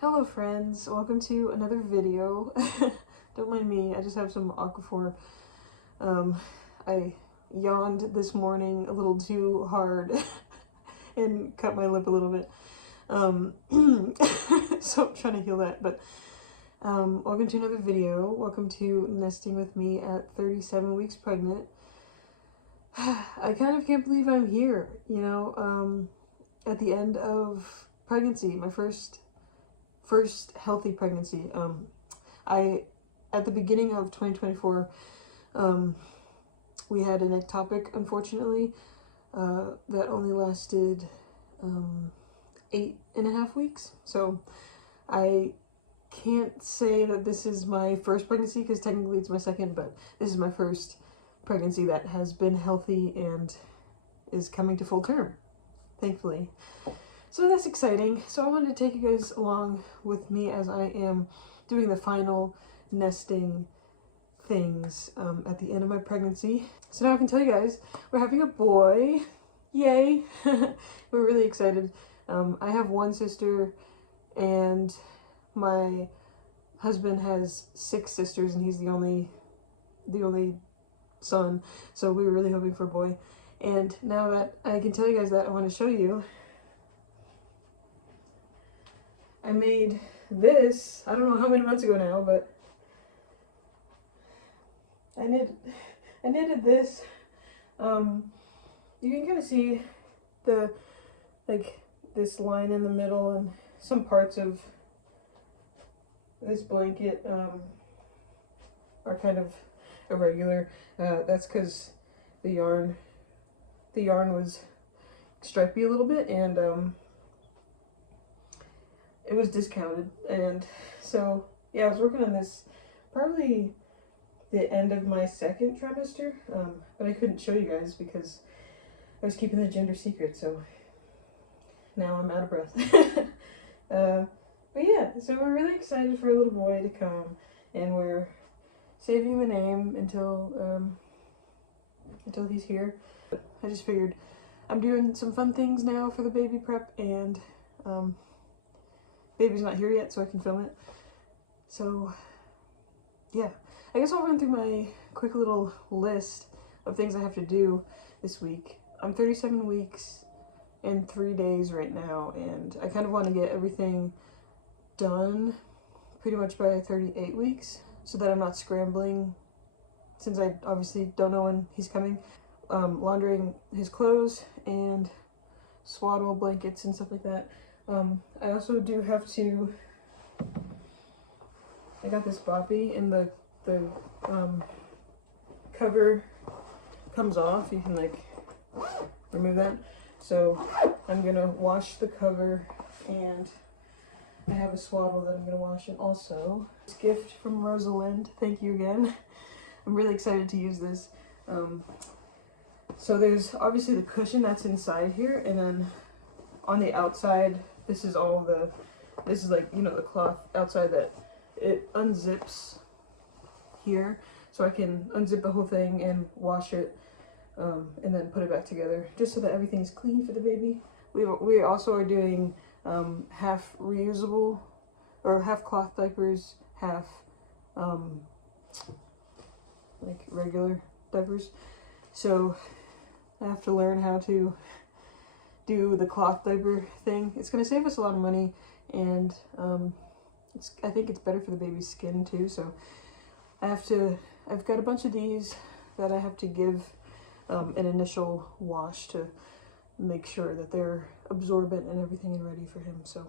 Hello friends, welcome to another video. Don't mind me, I just have some Aquaphor. I yawned this morning a little too hard and cut my lip a little bit. So I'm trying to heal that, but welcome to another video. Welcome to nesting with me at 37 weeks pregnant. I kind of can't believe I'm here, you know, at the end of pregnancy, my first healthy pregnancy. At the beginning of 2024, we had an ectopic, unfortunately, that only lasted 8.5 weeks. So I can't say that this is my first pregnancy because technically it's my second, but this is my first pregnancy that has been healthy and is coming to full term, thankfully. So that's exciting. So I wanted to take you guys along with me as I am doing the final nesting things at the end of my pregnancy. So now I can tell you guys, we're having a boy. Yay! We're really excited. I have one sister and my husband has 6 sisters and he's the only son. So we were really hoping for a boy. And now that I can tell you guys that, I want to show you. I made this, I don't know how many months ago now, but I knitted this. You can kind of see the, like, this line in the middle and some parts of this blanket are kind of irregular. That's because the yarn was stripy a little bit, and it was discounted. And so yeah, I was working on this probably the end of my second trimester, but I couldn't show you guys because I was keeping the gender secret, so now I'm out of breath. But yeah, so we're really excited for a little boy to come, and we're saving the name until he's here. I just figured I'm doing some fun things now for the baby prep, and baby's not here yet, so I can film it. So yeah, I guess I'll run through my quick little list of things I have to do this week. I'm 37 weeks and 3 days right now, and I kind of want to get everything done pretty much by 38 weeks so that I'm not scrambling, since I obviously don't know when he's coming. Laundering his clothes and swaddle blankets and stuff like that. I also do have to, I got this boppy and the cover comes off. You can like remove that. So I'm gonna wash the cover, and I have a swaddle that I'm gonna wash. And also this gift from Rosalind, thank you again. I'm really excited to use this. So there's obviously the cushion that's inside here, and then on the outside, this is like, you know, the cloth outside that it unzips here, so I can unzip the whole thing and wash it, and then put it back together, just so that everything's clean for the baby. We also are doing half reusable, or half cloth diapers, half like regular diapers. So I have to learn how to do the cloth diaper thing. It's going to save us a lot of money, and I think it's better for the baby's skin too. So I've got a bunch of these that I have to give an initial wash to make sure that they're absorbent and everything and ready for him. So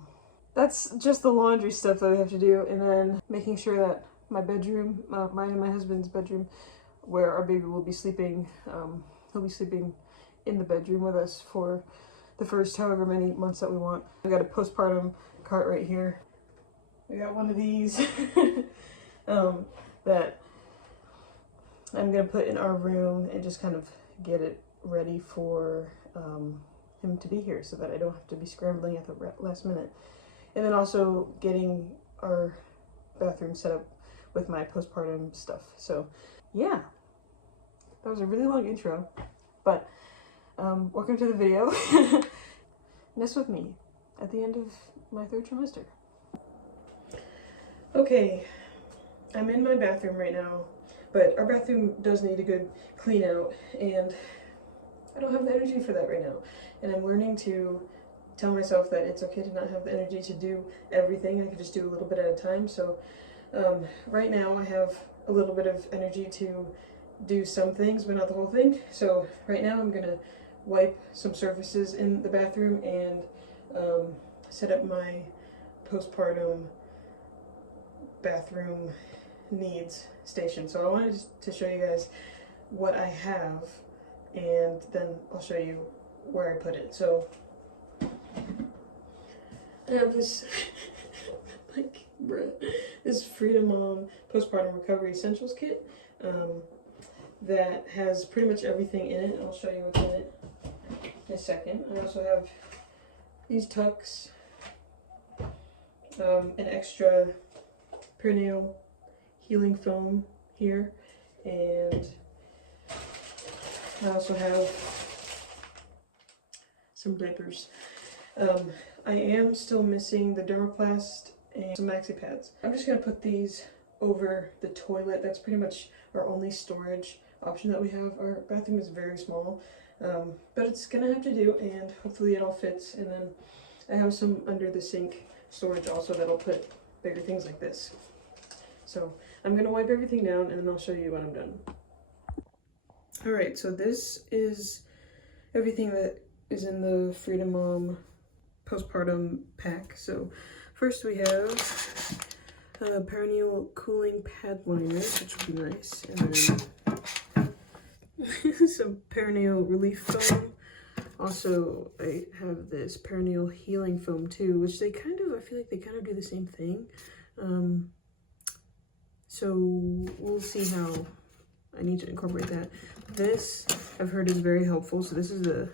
that's just the laundry stuff that I have to do, and then making sure that my bedroom, mine and my husband's bedroom, where our baby will be sleeping, he'll be sleeping in the bedroom with us for the first however many months that we want. I got a postpartum cart right here. I got one of these that I'm gonna put in our room and just kind of get it ready for him to be here, so that I don't have to be scrambling at the last minute. And then also getting our bathroom set up with my postpartum stuff. So yeah, that was a really long intro, but welcome to the video. Nest with me at the end of my 3rd trimester. Okay, I'm in my bathroom right now, but our bathroom does need a good clean out, and I don't have the energy for that right now. And I'm learning to tell myself that it's okay to not have the energy to do everything. I can just do a little bit at a time. So right now I have a little bit of energy to do some things, but not the whole thing. So right now I'm gonna wipe some surfaces in the bathroom and set up my postpartum bathroom needs station. So I wanted to show you guys what I have, and then I'll show you where I put it. So I have this like this Freedom Mom Postpartum Recovery Essentials Kit that has pretty much everything in it. I'll show you what's in it in a second. I also have these tucks, an extra perineal healing foam here, and I also have some diapers. I am still missing the dermoplast and some maxi pads. I'm just gonna put these over the toilet. That's pretty much our only storage option that we have. Our bathroom is very small, but it's gonna have to do, and hopefully it all fits. And then I have some under the sink storage also that'll put bigger things like this. So I'm gonna wipe everything down and then I'll show you when I'm done. All right, so this is everything that is in the Freedom Mom postpartum pack. So first we have perineal cooling pad liners, which would be nice, and then some perineal relief foam. Also, I have this perineal healing foam too, which they kind of, I feel like they kind of do the same thing. So we'll see how I need to incorporate that. This I've heard is very helpful. So this is the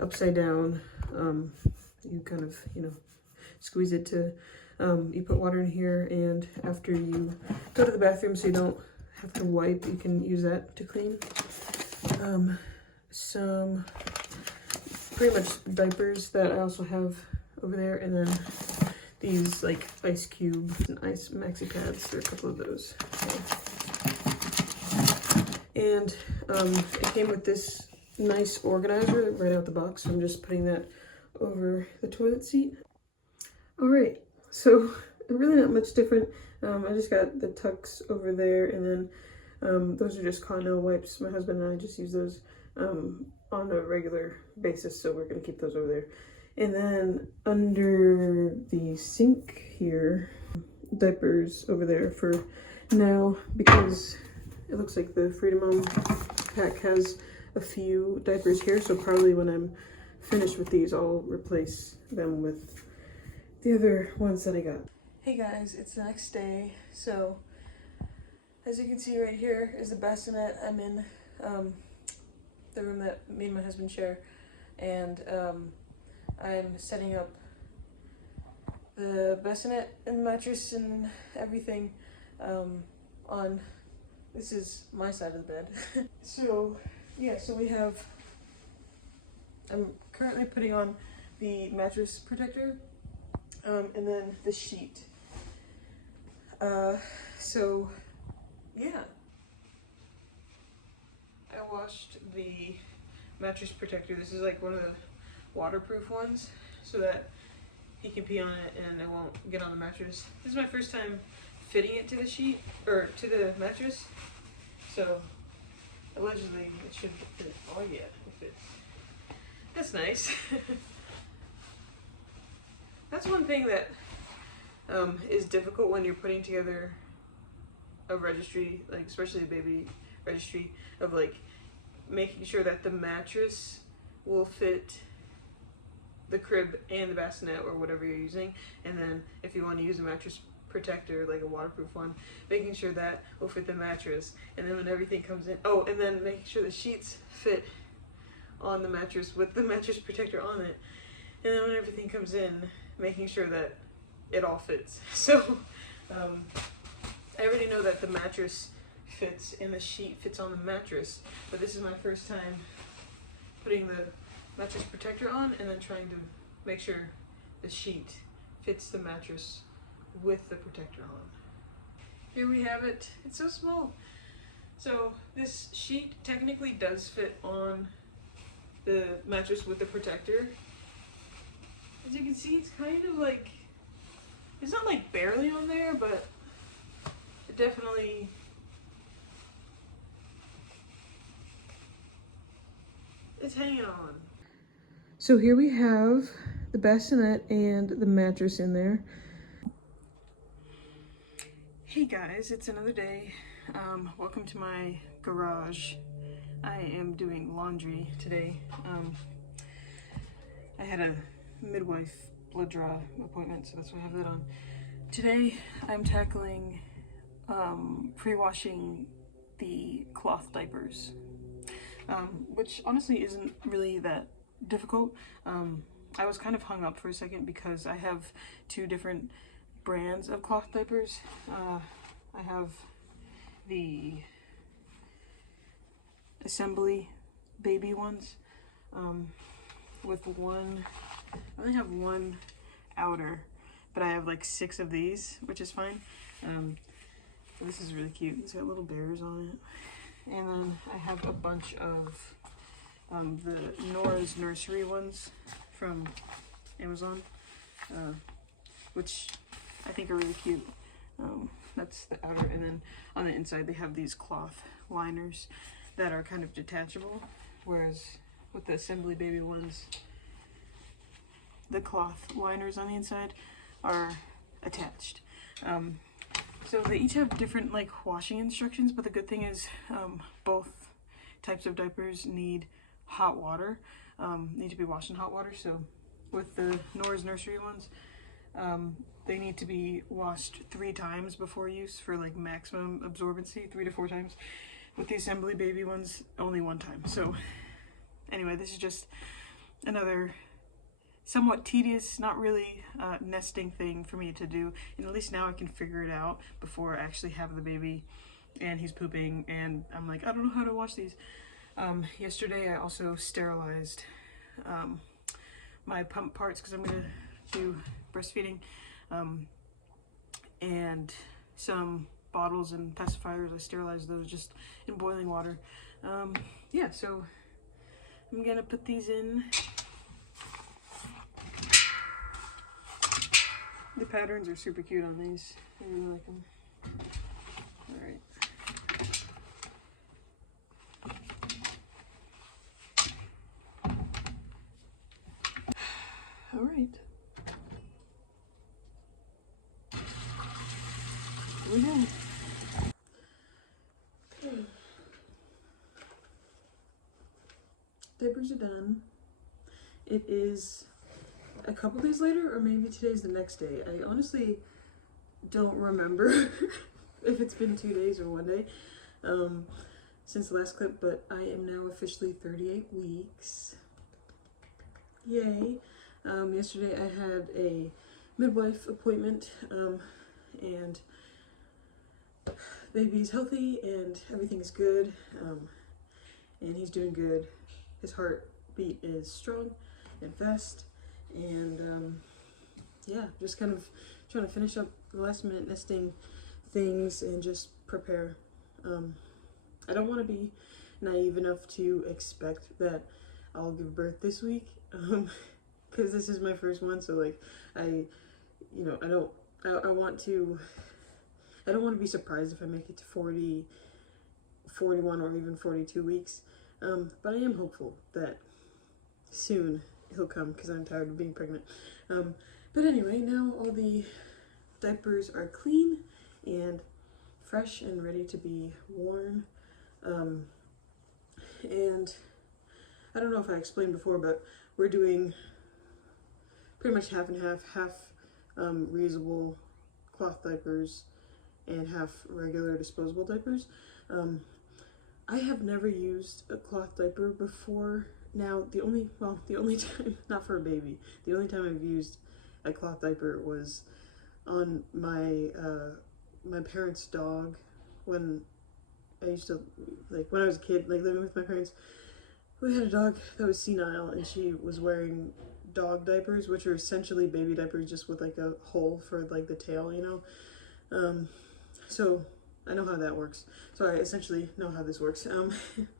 upside down. You kind of, squeeze it to, you put water in here, and after you go to the bathroom so you don't have to wipe, you can use that to clean. Some pretty much diapers that I also have over there, and then these like ice cube and ice maxi pads. There are a couple of those. Okay. And it came with this nice organizer right out the box, so I'm just putting that over the toilet seat. All right, so really not much different. I just got the tucks over there, and then those are just Connell wipes. My husband and I just use those on a regular basis, so we're gonna keep those over there. And then under the sink here, diapers over there for now, because it looks like the Freedom Mom pack has a few diapers here, so probably when I'm finished with these, I'll replace them with the other ones that I got. Hey guys, it's the next day. So as you can see right here is the bassinet. I'm in the room that me and my husband share, and I'm setting up the bassinet and mattress and everything on, this is my side of the bed. So yeah, so we have, I'm currently putting on the mattress protector and then the sheet. So yeah, I washed the mattress protector. This is like one of the waterproof ones, so that he can pee on it and it won't get on the mattress. This is my first time fitting it to the sheet, or to the mattress, so allegedly it should fit. Oh yeah, it fits. That's nice. That's one thing that is difficult when you're putting together a registry, like especially a baby registry, of like making sure that the mattress will fit the crib and the bassinet or whatever you're using, and then if you want to use a mattress protector, like a waterproof one, making sure that will fit the mattress, and then when everything comes in, oh, and then making sure the sheets fit on the mattress with the mattress protector on it, and then when everything comes in, making sure that it all fits. So I already know that the mattress fits and the sheet fits on the mattress, but this is my first time putting the mattress protector on and then trying to make sure the sheet fits the mattress with the protector on. here we have it. It's so small. So this sheet technically does fit on the mattress with the protector. As you can see, it's kind of like, it's not like barely on there, but it definitely, it's hanging on. So here we have the bassinet and the mattress in there. Hey guys, it's another day. Welcome to my garage. I am doing laundry today. I had a midwife blood draw appointment, so that's why I have that on. Today I'm tackling pre-washing the cloth diapers, which honestly isn't really that difficult. I was kind of hung up for a second because I have two different brands of cloth diapers. I have the assembly baby ones with one, I only have one outer, but I have like 6 of these, which is fine. This is really cute. It's got little bears on it. And then I have a bunch of the Nora's Nursery ones from Amazon, which I think are really cute. That's the outer, and then on the inside they have these cloth liners that are kind of detachable, whereas with the assembly baby ones, the cloth liners on the inside are attached. So they each have different like washing instructions, but the good thing is both types of diapers need hot water, need to be washed in hot water. So with the Nora's Nursery ones, they need to be washed 3 times before use for like maximum absorbency, 3 to 4 times. With the assembly baby ones, only 1 time. So anyway, this is just another somewhat tedious, not really nesting thing for me to do, and at least now I can figure it out before I actually have the baby and he's pooping and I'm like, I don't know how to wash these. Yesterday I also sterilized my pump parts because I'm gonna do breastfeeding, and some bottles and pacifiers. I sterilized those just in boiling water. Yeah, so I'm gonna put these in. The patterns are super cute on these. I really like them. Alright. Alright. Here we go. Diapers are done. It is a couple days later, or maybe today's the next day. I honestly don't remember if it's been 2 days or 1 day since the last clip, but I am now officially 38 weeks. Yay. Yesterday I had a midwife appointment, and baby's healthy and everything's good, and he's doing good. His heartbeat is strong and fast, and yeah, just kind of trying to finish up the last minute nesting things and just prepare. I don't want to be naive enough to expect that I'll give birth this week, because this is my first one, so like I don't want to be surprised if I make it to 40, 41, or even 42 weeks. But I am hopeful that soon he'll come because I'm tired of being pregnant. But anyway, now all the diapers are clean and fresh and ready to be worn. And I don't know if I explained before, but we're doing pretty much half and half reusable cloth diapers and half regular disposable diapers. I have never used a cloth diaper before. Now, the only time, not for a baby, the only time I've used a cloth diaper was on my my parents' dog when I used to, like when I was a kid, like living with my parents. We had a dog that was senile and she was wearing dog diapers, which are essentially baby diapers just with like a hole for like the tail, you know. So I know how that works. So I essentially know how this works.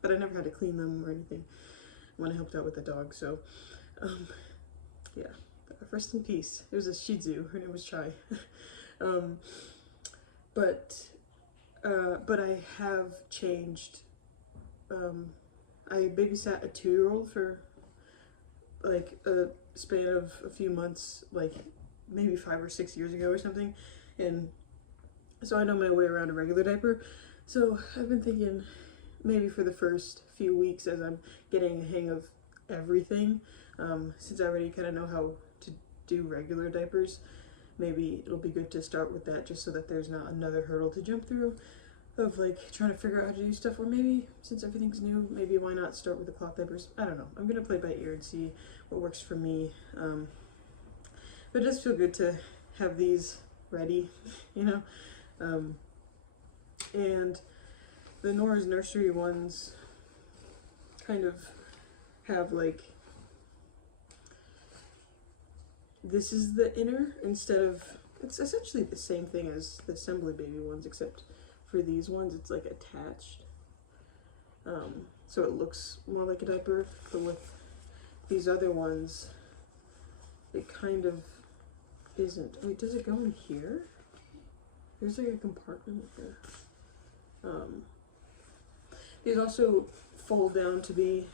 But I never had to clean them or anything when I helped out with the dog. So yeah, rest in peace. It was a Shih Tzu. Her name was Chai. um, but I have changed. I babysat a 2-year-old for like a span of a few months, like maybe 5 or 6 years ago or something, and so I know my way around a regular diaper. So I've been thinking maybe for the first few weeks as I'm getting a hang of everything, since I already kind of know how to do regular diapers, maybe it'll be good to start with that just so that there's not another hurdle to jump through of like trying to figure out how to do stuff. Or maybe since everything's new, maybe why not start with the cloth diapers? I don't know. I'm gonna play by ear and see what works for me. But it does feel good to have these ready, you know. And the Nora's Nursery ones kind of have like, this is the inner instead of, it's essentially the same thing as the Assembly Baby ones, except for these ones it's like attached, so it looks more like a diaper. But with these other ones it kind of isn't. Wait, does it go in here? There's like a compartment here. These also fold down to be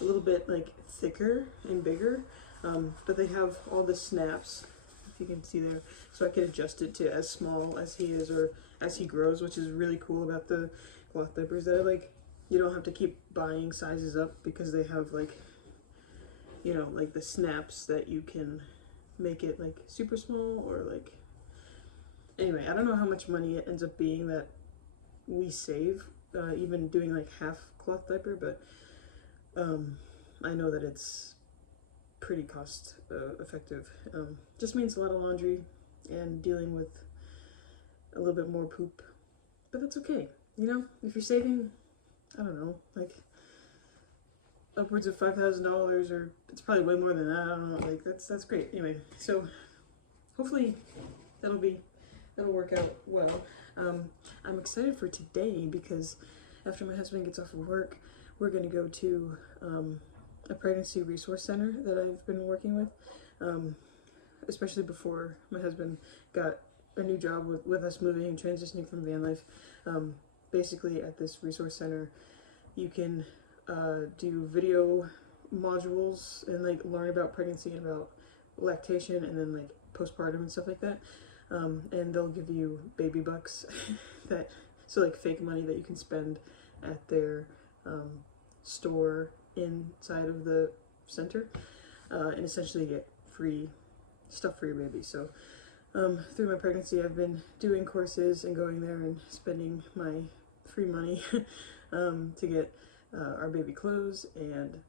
a little bit like thicker and bigger, but they have all the snaps, if you can see there, so I can adjust it to as small as he is or as he grows, which is really cool about the cloth diapers, that like you don't have to keep buying sizes up because they have like, you know, like the snaps that you can make it like super small or like, anyway, I don't know how much money it ends up being that we save even doing like half cloth diaper, but I know that it's pretty cost effective. Just means a lot of laundry and dealing with a little bit more poop, but that's okay. You know, if you're saving, I don't know, like upwards of $5,000, or it's probably way more than that, I don't know, like that's great. Anyway, so hopefully that'll work out well. I'm excited for today because after my husband gets off of work, we're going to go to a pregnancy resource center that I've been working with, especially before my husband got a new job with us moving and transitioning from van life. Basically at this resource center you can do video modules and like learn about pregnancy and about lactation and then like postpartum and stuff like that. And they'll give you baby bucks that, so like fake money that you can spend at their store inside of the center, and essentially get free stuff for your baby. So through my pregnancy I've been doing courses and going there and spending my free money to get our baby clothes and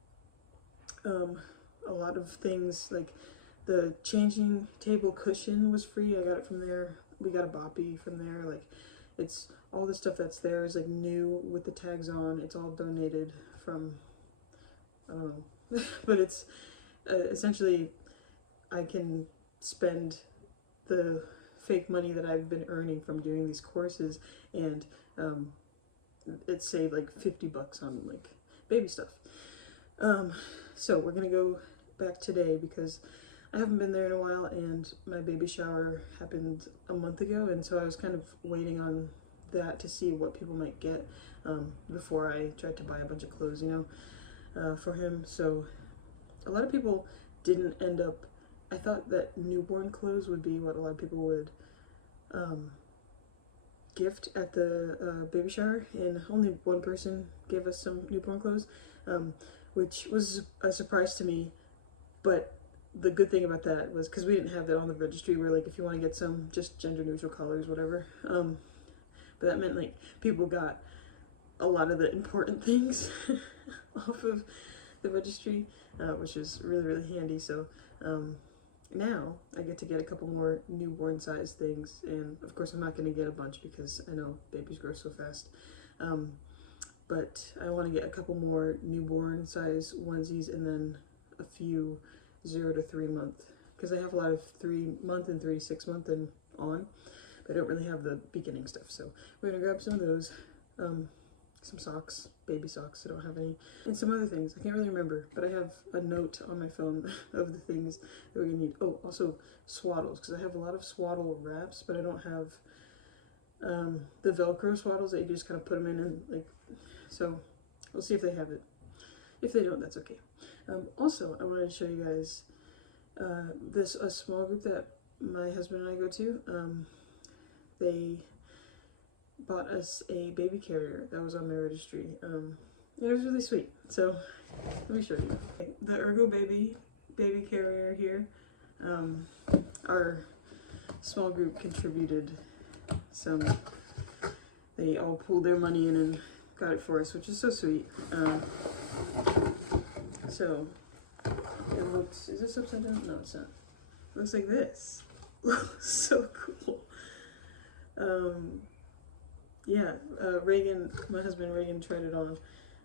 a lot of things. Like the changing table cushion was free, I got it from there. We got a boppy from there. Like, it's all the stuff that's there is like new with the tags on. It's all donated from, I don't know, but it's essentially I can spend the fake money that I've been earning from doing these courses, and it saved like $50 on like baby stuff. So we're gonna go back today because I haven't been there in a while, and my baby shower happened a month ago, and so I was kind of waiting on that to see what people might get before I tried to buy a bunch of clothes, you know, for him. So a lot of people didn't end up, I thought that newborn clothes would be what a lot of people would gift at the baby shower, and only one person gave us some newborn clothes, which was a surprise to me. But the good thing about that was because we didn't have that on the registry, where like if you want to get some just gender neutral colors, whatever, but that meant like people got a lot of the important things off of the registry, which is really handy. So now I get to get a couple more newborn size things, and of course I'm not going to get a bunch because I know babies grow so fast, but I want to get a couple more newborn size onesies and then a few 0 to 3 month, because I have a lot of 3 month and 3 6 month and on, but I don't really have the beginning stuff. So we're gonna grab some of those, some socks, baby socks. I don't have any, and some other things. I can't really remember, but I have a note on my phone of the things that we're gonna need. Oh, also swaddles, because I have a lot of swaddle wraps, but I don't have the Velcro swaddles that you just kind of put them in and like. So we'll see if they have it. If they don't, that's okay. Also, I wanted to show you guys a small group that my husband and I go to. They bought us a baby carrier that was on my registry. It was really sweet. So let me show you. The Ergo baby carrier here. Our small group contributed some. They all pulled their money in and got it for us, which is so sweet. So it looks, is this upside down? No, it's not. It looks like this. So cool. Yeah, Reagan, my husband Reagan tried it on,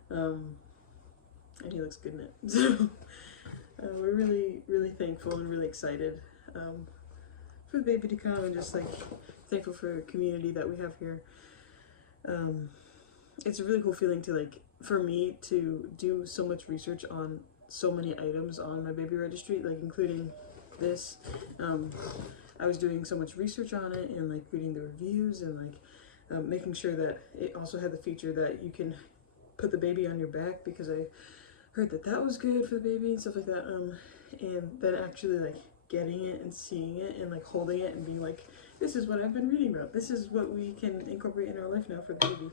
and he looks good in it. So we're really, really thankful and really excited for the baby to come, and just like thankful for the community that we have here. It's a really cool feeling to, like, for me to do so much research on so many items on my baby registry, like including this. I was doing so much research on it and like reading the reviews and like making sure that it also had the feature that you can put the baby on your back, because I heard that that was good for the baby and stuff like that. And then actually like getting it and seeing it and like holding it and being like, this is what I've been reading about. This is what we can incorporate in our life now for the baby.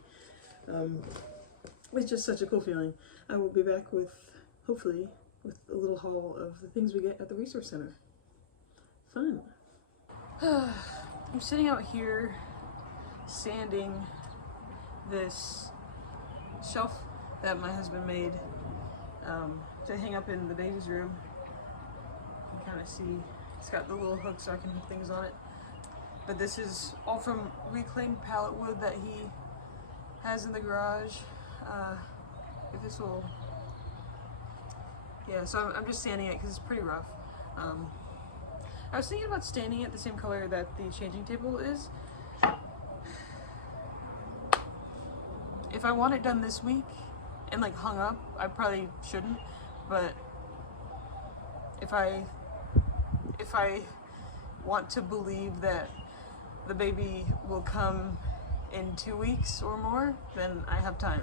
It's just such a cool feeling. I will be back with, hopefully, with a little haul of the things we get at the resource center. Fun. I'm sitting out here sanding this shelf that my husband made to hang up in the baby's room. You can kind of see it's got the little hooks so I can hook things on it. But this is all from reclaimed pallet wood that he has in the garage. If this will, yeah, so I'm just sanding it because it's pretty rough. I was thinking about staining it the same color that the changing table is. If I want it done this week and like hung up, I probably shouldn't, but if I want to believe that the baby will come in 2 weeks or more, then I have time.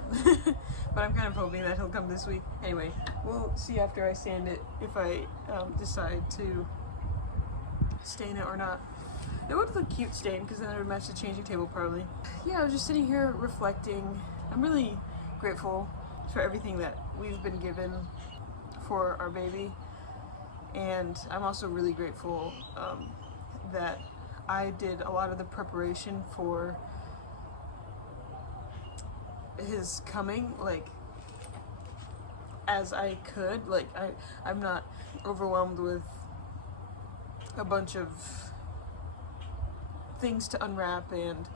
But I'm kind of hoping that he'll come this week. Anyway, we'll see after I sand it if I decide to stain it or not. It would look cute stained because then it would match the changing table probably. Yeah, I was just sitting here reflecting. I'm really grateful for everything that we've been given for our baby, and I'm also really grateful that I did a lot of the preparation for his coming, like, as I could. Like, I'm not overwhelmed with a bunch of things to unwrap, and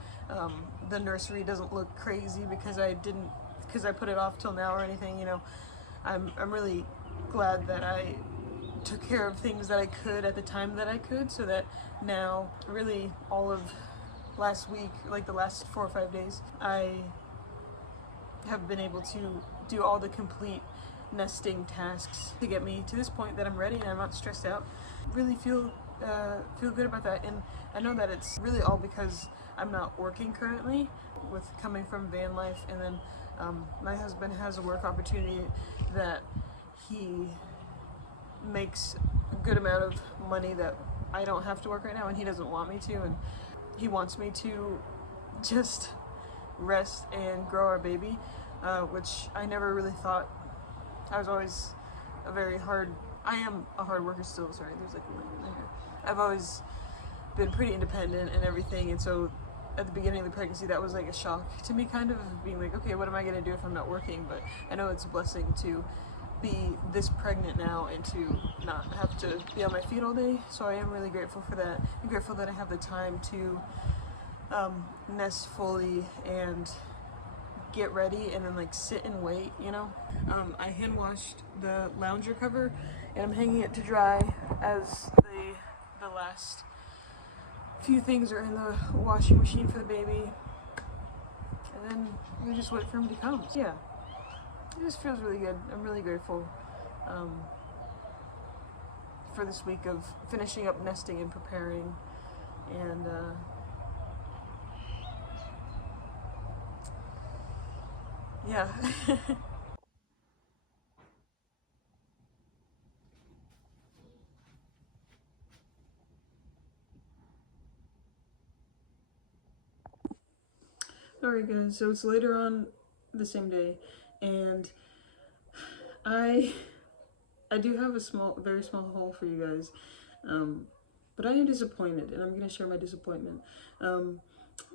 the nursery doesn't look crazy because I put it off till now or anything, you know. I'm really glad that I took care of things that I could at the time that I could, so that now, really all of last week, like the last 4 or 5 days, I have been able to do all the complete nesting tasks to get me to this point that I'm ready and I'm not stressed out. Really feel good about that, and I know that it's really all because I'm not working currently, with coming from van life, and then my husband has a work opportunity that he makes a good amount of money that I don't have to work right now, and he doesn't want me to, and he wants me to just rest and grow our baby, which I never really thought. I was always I am a hard worker still, sorry, there's like a link in there. I've always been pretty independent and everything, and so at the beginning of the pregnancy that was like a shock to me, kind of being like, okay, what am I gonna do if I'm not working? But I know it's a blessing to be this pregnant now and to not have to be on my feet all day, so I am really grateful for that. I'm grateful that I have the time to nest fully and get ready and then like sit and wait, you know. I hand washed the lounger cover and I'm hanging it to dry as the last A few things are in the washing machine for the baby, and then we just wait for him to come. Yeah, it just feels really good. I'm really grateful for this week of finishing up nesting and preparing, and yeah. Alright guys, so it's later on the same day, and I do have a very small haul for you guys, but I am disappointed, and I'm going to share my disappointment.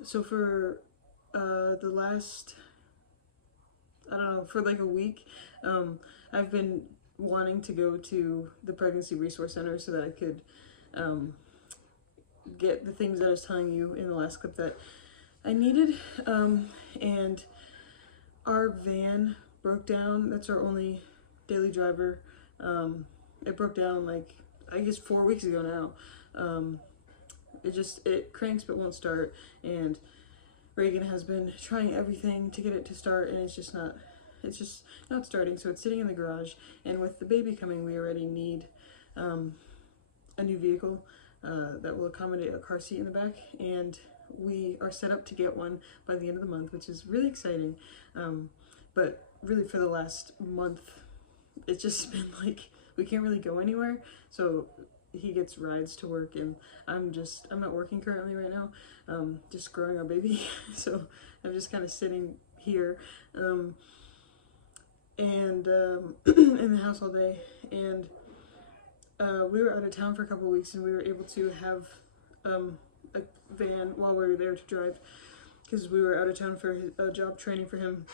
So for the last, I don't know, for like a week, I've been wanting to go to the Pregnancy Resource Center so that I could get the things that I was telling you in the last clip that I needed, and our van broke down. That's our only daily driver. It broke down like, I guess 4 weeks ago now. It cranks but won't start, and Reagan has been trying everything to get it to start, and it's just not starting, so it's sitting in the garage. And with the baby coming, we already need a new vehicle that will accommodate a car seat in the back, and we are set up to get one by the end of the month, which is really exciting. But really for the last month, it's just been like, we can't really go anywhere, so he gets rides to work, and I'm not working currently right now, just growing our baby. So I'm just kind of sitting here and in the house all day, and we were out of town for a couple of weeks, and we were able to have a van while we were there to drive, because we were out of town for a job training for him.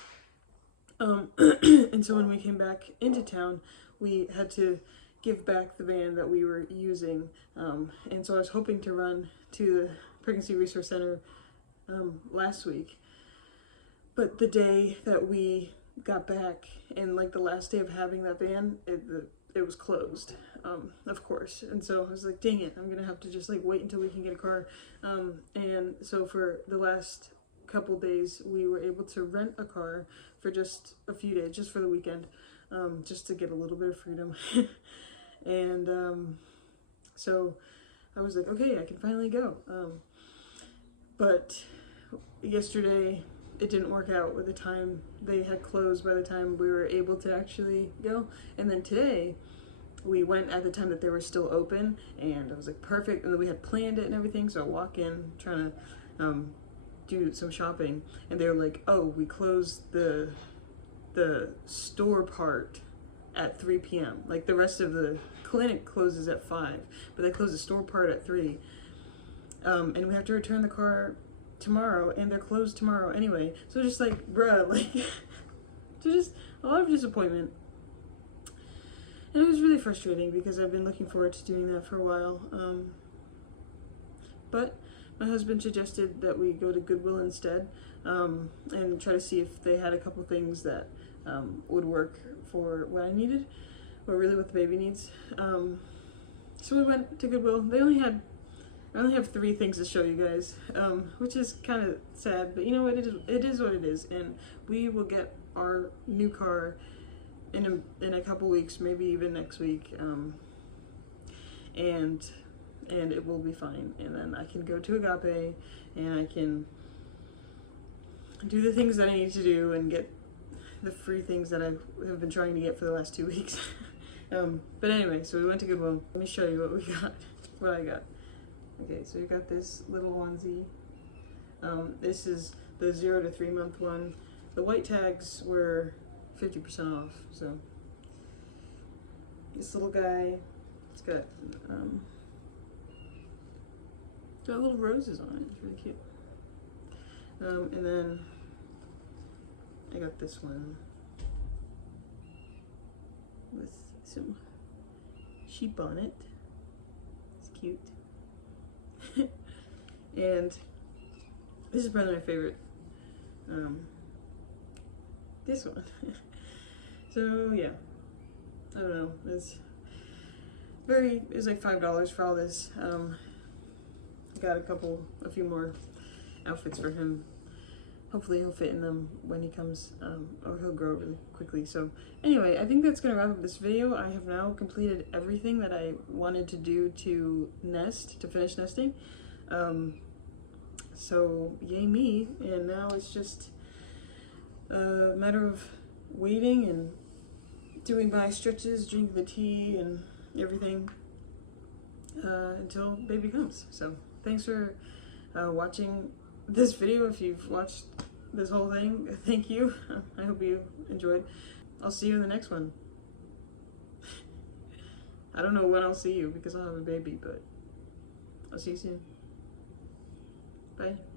And so when we came back into town, we had to give back the van that we were using, and so I was hoping to run to the Pregnancy Resource Center last week, but the day that we got back, and like the last day of having that van, it was closed, of course. And so I was like, dang it, I'm gonna have to just like wait until we can get a car. And so for the last couple days, we were able to rent a car for just a few days, just for the weekend, just to get a little bit of freedom. And so I was like, okay, I can finally go. But yesterday it didn't work out with the time. They had closed by the time we were able to actually go. And then today we went at the time that they were still open, and I was like, perfect. And then we had planned it and everything, so I walk in trying to do some shopping, and they were like, oh, we closed the store part at 3 p.m. Like the rest of the clinic closes at 5, but they close the store part at 3. And we have to return the car tomorrow, and they're closed tomorrow anyway. So just like, bruh, like, so just a lot of disappointment. And it was really frustrating because I've been looking forward to doing that for a while. But my husband suggested that we go to Goodwill instead, and try to see if they had a couple things that would work for what I needed, or really what the baby needs. So we went to Goodwill. I only have 3 things to show you guys, which is kind of sad, but you know what, it is what it is, and we will get our new car in a couple weeks, maybe even next week, and it will be fine, and then I can go to Agape, and I can do the things that I need to do and get the free things that I have been trying to get for the last 2 weeks. But anyway, so we went to Goodwill. Let me show you what we got, what I got. Okay, so we got this little onesie. This is the 0 to 3 month one. The white tags were 50% off, so this little guy, it's got little roses on it. It's really cute. And then I got this one with some sheep on it. It's cute. And this is probably my favorite. This one. So yeah, I don't know. It's like $5 for all this. got a few more outfits for him. Hopefully he'll fit in them when he comes, or he'll grow really quickly. So anyway, I think that's gonna wrap up this video. I have now completed everything that I wanted to do to finish nesting. So yay me, and now it's just a matter of waiting and doing my stretches, drinking the tea and everything until baby comes. So thanks for watching this video. If you've watched this whole thing, thank you. I hope you enjoyed. I'll see you in the next one. I don't know when I'll see you because I'll have a baby, but I'll see you soon. Bye.